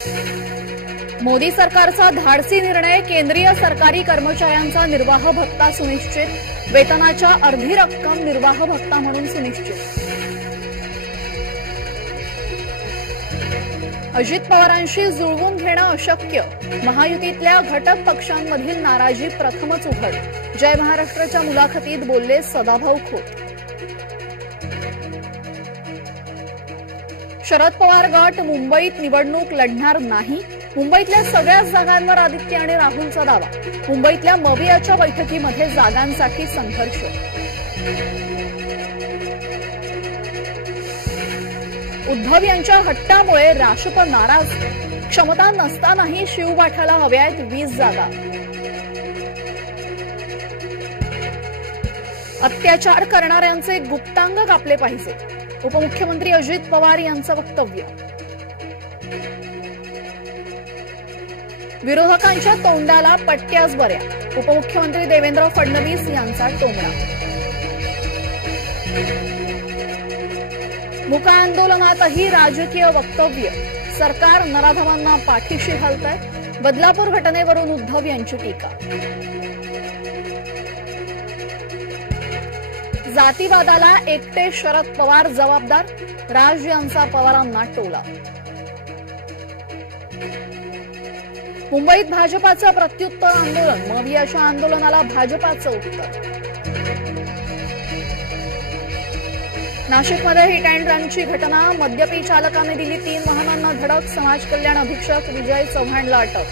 मोदी सरकारचा धाडसी निर्णय, केंद्रीय सरकारी कर्मचाऱ्यांचा निर्वाह भत्ता सुनिश्चित, वेतनाच्या अर्धी रक्कम निर्वाह भत्ता म्हणून सुनिश्चित. अजित पवारांशी जुळवून घेणं अशक्य, महायुतीतल्या घटक पक्षांमधील नाराजी प्रथमच उघड, जय महाराष्ट्राच्या मुलाखतीत बोलले सदाभाऊ खोत. शरद पवार गट मुंबईत निवडणूक लढणार नाही, मुंबईतल्या सगळ्याच जागांवर आदित्य आणि राहुलचा दावा, मुंबईतल्या मवियाच्या बैठकीमध्ये जागांसाठी संघर्ष. उद्धव यांच्या हट्टामुळे राष्ट्रप नाराज, क्षमता नसतानाही शिवबाठाला हव्यात 20 जागा. अत्याचार करणाऱ्यांचे गुप्तांग कापले पाहिजे, उपमुख्यमंत्री अजित पवार यांचं वक्तव्य. विरोधकांच्या तोंडाला पट्ट्याच बऱ्या, उपमुख्यमंत्री देवेंद्र फडणवीस यांचा टोमणा. मुका आंदोलनातही राजकीय वक्तव्य, सरकार नराधमांना पाठीशी घालतंय, बदलापूर घटनेवरून उद्धव यांची टीका. जातीवादाला एकटे शरद पवार जबाबदार, राज यांचा पवारांना टोला. मुंबईत भाजपाचं प्रत्युत्तर आंदोलन, मवियाच्या आंदोलनाला भाजपाचं उत्तर. नाशिकमध्ये हिट अँड रनची घटना, मद्यपी चालकाने दिली 3 वाहनांना धडक, समाज कल्याण अधीक्षक विजय चव्हाणला अटक.